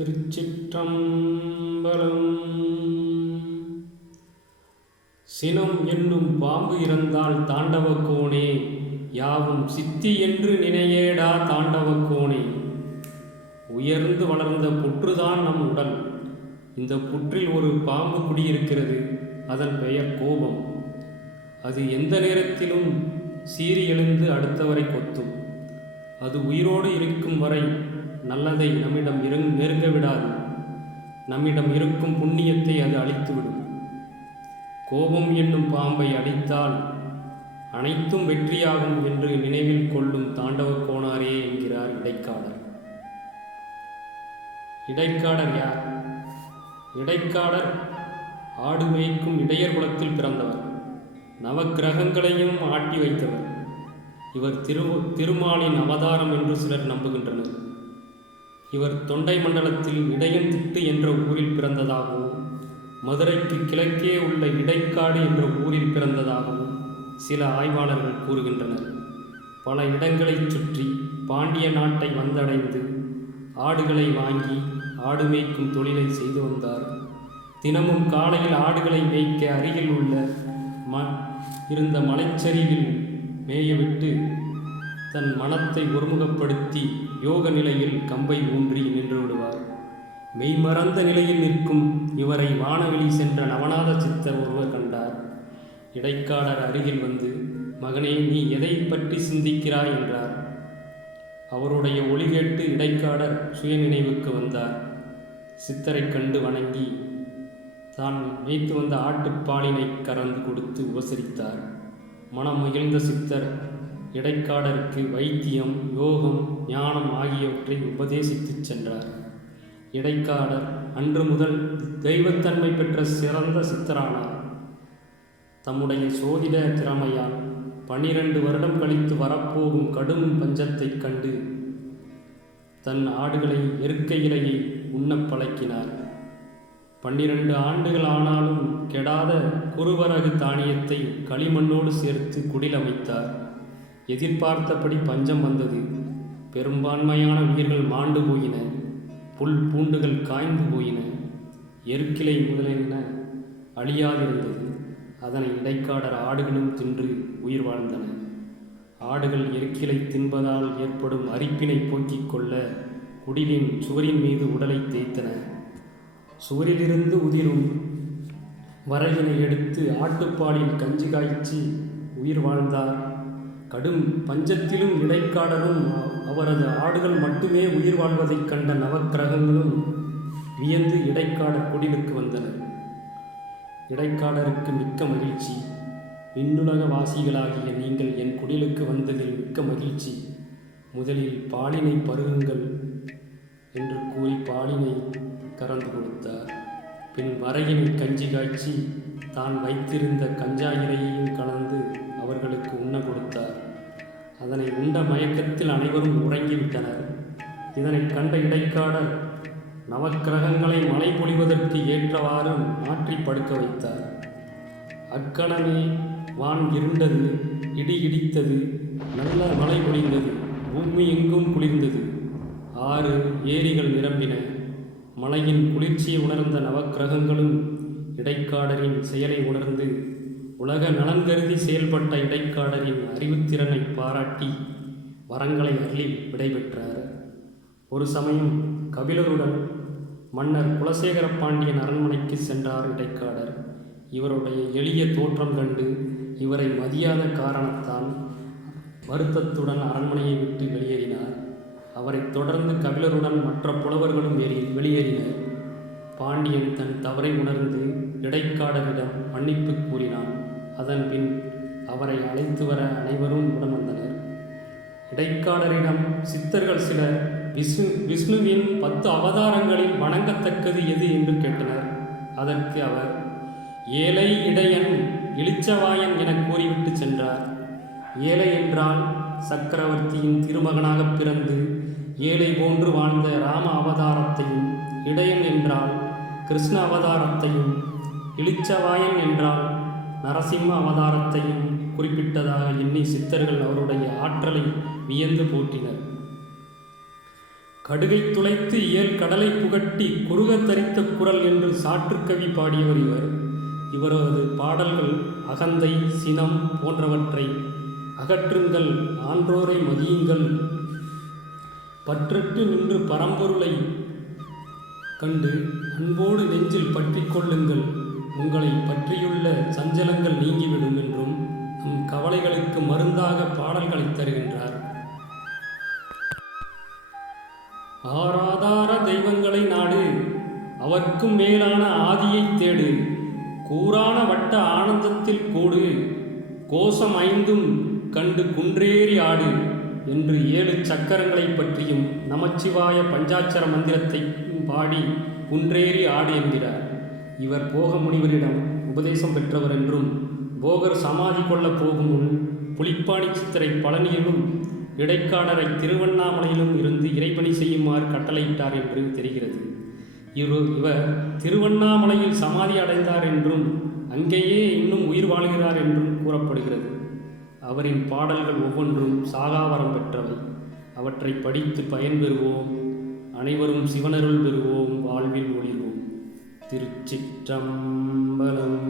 திருச்சிற்றம்பலம். சினம் என்னும் பாம்பு இறந்தால் தாண்டவக்கோனே யாவும் சித்தி என்று நினையேடா கோணே உயர்ந்து வளர்ந்த புற்றுதான் நம் உடல். இந்த புற்றில் ஒரு பாம்பு குடியிருக்கிறது அதன் பெயர் கோபம். அது எந்த நேரத்திலும் சீறி எழுந்து அடுத்தவரை கொத்தும். அது உயிரோடு இருக்கும் வரை நல்லதை நம்மிடம் இரு நெருங்க விடாது. நம்மிடம் இருக்கும் புண்ணியத்தை அது அழித்துவிடும். கோபம் என்னும் பாம்பை அழித்தால் அனைத்தும் வெற்றியாகும் என்று நினைவில் கொள்ளும் தாண்டவ கோணாரே என்கிறார் இடைக்காடர் இடைக்காடர் யார்? இடைக்காடர் ஆடு மேய்க்கும் இடையர் குலத்தில் பிறந்தவர். நவக்கிரகங்களையும் ஆட்டி வைத்தவர். இவர் திரு திருமாலின் அவதாரம் என்று சிலர் நம்புகின்றனர். இவர் தொண்டை மண்டலத்தில் இடையன்திட்டு என்ற ஊரில் பிறந்ததாகவும் மதுரைக்கு கிழக்கே உள்ள இடைக்காடு என்ற ஊரில் பிறந்ததாகவும் சில ஆய்வாளர்கள் கூறுகின்றனர். பல இடங்களைச் சுற்றி பாண்டிய நாட்டை வந்தடைந்து ஆடுகளை வாங்கி ஆடு மேய்க்கும் தொழிலை செய்து வந்தார். தினமும் காலையில் ஆடுகளை மேய்க்க அருகில் உள்ள ம இருந்த மலைச்சரிவில் மேயவிட்டு தன் மனத்தை ஒருமுகப்படுத்தி யோக நிலையில் கம்பை ஊன்றி நின்று விடுவார் மெய்மறந்த நிலையில் நிற்கும் இவரை வானவெளி சென்ற நவநாத சித்தர் ஒருவர் கண்டார். இடைக்காலர் அருகில் வந்து மகனே நீ எதை பற்றி சிந்திக்கிறாய்? என்றார். அவருடைய ஒளி கேட்டு இடைக்காடர் சுயநினைவுக்கு வந்தார். சித்தரைக் கண்டு வணங்கி தான் மேய்த்து வந்த ஆட்டுப்பாலினை கறந்து கொடுத்து உபசரித்தார். மனம் மகிழ்ந்த சித்தர் இடைக்காடருக்கு வைத்தியம் யோகம் ஞானம் ஆகியவற்றை உபதேசித்துச் சென்றார். இடைக்காடர் அன்று முதல் தெய்வத்தன்மை பெற்ற சிறந்த சித்தரானார். தம்முடைய சோதிட திறமையால் பனிரெண்டு வருடம் கழித்து வரப்போகும் கடும் பஞ்சத்தைக் கண்டு தன் ஆடுகளை எருக்க இலையை உண்ணப் பழக்கினார். பன்னிரண்டு ஆண்டுகள் ஆனாலும் கெடாத குறுவரகு தானியத்தை களிமண்ணோடு சேர்த்து குடில் அமைத்தார். எதிர்பார்த்தபடி பஞ்சம் வந்தது. பெரும்பான்மையான உயிர்கள் மாண்டு போயின. புல் பூண்டுகள் காய்ந்து போயின. எருக்கிளை முதலென அழியாதிருந்தது. அதனை இடைக்காடர் ஆடுகளும் தின்று உயிர் வாழ்ந்தன. ஆடுகள் எருக்கிளை தின்பதால் ஏற்படும் அரிப்பினை போக்கிக் கொள்ள குடிலின் சுவரின் மீது உடலை தேய்த்தன. சுவரிலிருந்து உதிரும் வரகினை எடுத்து ஆட்டுப்பாலில் கஞ்சி காய்ச்சி உயிர் வாழ்ந்தார். கடும் பஞ்சத்திலும் இடைக்காடரும் அவரது ஆடுகள் மட்டுமே உயிர் வாழ்வதைக் கண்ட நவக்கிரகங்களும் வியந்து இடைக்காடர் குடிலுக்கு வந்தன. இடைக்காடருக்கு மிக்க மகிழ்ச்சி. விண்ணுலக வாசிகளாகிய நீங்கள் என் குடிலுக்கு வந்ததில் மிக்க மகிழ்ச்சி. முதலில் பாலினை பருகுங்கள் என்று கூறி பாலினை கறந்து கொடுத்தார். பின் வரையின் கஞ்சி காய்ச்சி தான் வைத்திருந்த கஞ்சா இலையையும் கலந்து அவர்களுக்கு உண்ண கொடுத்தார். அதனை உண்ட மயக்கத்தில் அனைவரும் உறங்கிவிட்டனர். இதனை கண்ட இடைக்காடர் நவக்கிரகங்களை மழை பொழிவதற்கு ஏற்றவாறு மாற்றி படுக்க வைத்தார். அக்கணமே வான் இருண்டது இடி இடித்தது நல்ல மழை பொழிந்தது பூமி எங்கும் குளிர்ந்தது. ஆறு ஏரிகள் நிரம்பின. மலையின் குளிர்ச்சியை உணர்ந்த நவக்கிரகங்களும் இடைக்காடரின் செயலை உணர்ந்து உலக நலன் கருதி செயல்பட்ட இடைக்காடரின் அறிவுத்திறனை பாராட்டி வரங்களை அள்ளி விடைபெற்றார். ஒரு சமயம் கபிலருடன் மன்னர் குலசேகர பாண்டியன் அரண்மனைக்கு சென்றார் இடைக்காடர் இவருடைய எளிய தோற்றம் கண்டு இவரை மதியாத காரணத்தால் வருத்தத்துடன் அரண்மனையை விட்டு வெளியேறினார். அவரைத் தொடர்ந்து கபிலருடன் மற்ற புலவர்களும் வெளியேறினர். பாண்டியன் தன் தவறை உணர்ந்து இடைக்காடரிடம் மன்னிப்பு கூறினான். அதன் பின் அவரை அழைத்து வர அனைவரும் உடன் வந்தனர் இடைக்காடரிடம் சித்தர்கள் சிலர் விஷ்ணு விஷ்ணுவின் பத்து அவதாரங்களில் வணங்கத்தக்கது எது? என்று கேட்டனர். அதற்கு அவர் ஏழை இடையன் இளிச்சவாயன் என கூறிவிட்டு சென்றார். ஏழை என்றால் சக்கரவர்த்தியின் திருமகனாக பிறந்து ஏழை போன்று வாழ்ந்த ராம அவதாரத்தையும் இடையன் என்றால் கிருஷ்ண அவதாரத்தையும் இளிச்சவாயன் என்றால் நரசிம்ம அவதாரத்தையும் குறிப்பிட்டதாக எண்ணி சித்தர்கள் அவருடைய ஆற்றலை வியந்து போற்றினர். கடுகை துளைத்து இயல் கடலை புகட்டி குறுக தரித்த குரல் என்று சாற்றுக்கவி பாடியவர் இவர். இவரது பாடல்கள் அகந்தை சினம் போன்றவற்றை அகற்றுங்கள் ஆன்றோரை மதியுங்கள். பற்றற்று நின்று பரம்பொருளை கண்டு அன்போடு நெஞ்சில் பற்றிக்கொள்ளுங்கள் உங்களை பற்றியுள்ள சஞ்சலங்கள் நீங்கிவிடும் என்றும் நம் கவலைகளுக்கு மருந்தாக பாடல்களை தருகின்றார். ஆராதார தெய்வங்களை நாடு அவர்க்கும் மேலான ஆதியை தேடு. கூரான வட்ட ஆனந்தத்தில் கூடு. கோஷம் ஐந்தும் கண்டு குன்றேறி ஆடு என்று ஏழு சக்கரங்களை பற்றியும் நமச்சிவாய பஞ்சாட்சர மந்திரத்தை பாடி குன்றேறி ஆடு என்கிறார். இவர் போக முனிவரிடம் உபதேசம் பெற்றவர் என்றும் போகர் சமாதி கொள்ளப் போகும் முன் புலிப்பாணி சித்தரை பழனியிலும் இடைக்காடரை திருவண்ணாமலையிலும் இருந்து இறைபணி செய்யுமாறு கட்டளையிட்டார் என்று தெரிகிறது. இரு இவர் திருவண்ணாமலையில் சமாதி அடைந்தார் என்றும் அங்கேயே இன்னும் உயிர் வாழ்கிறார் என்றும் கூறப்படுகிறது. அவரின் பாடல்கள் ஒவ்வொன்றும் சாகாவரம் பெற்றவை. அவற்றை படித்து பயன்பெறுவோம். அனைவரும் சிவனருள் பெறுவோம். வாழ்வில் ஒளிர்வோம். திருச்சிற்றம்பலம்.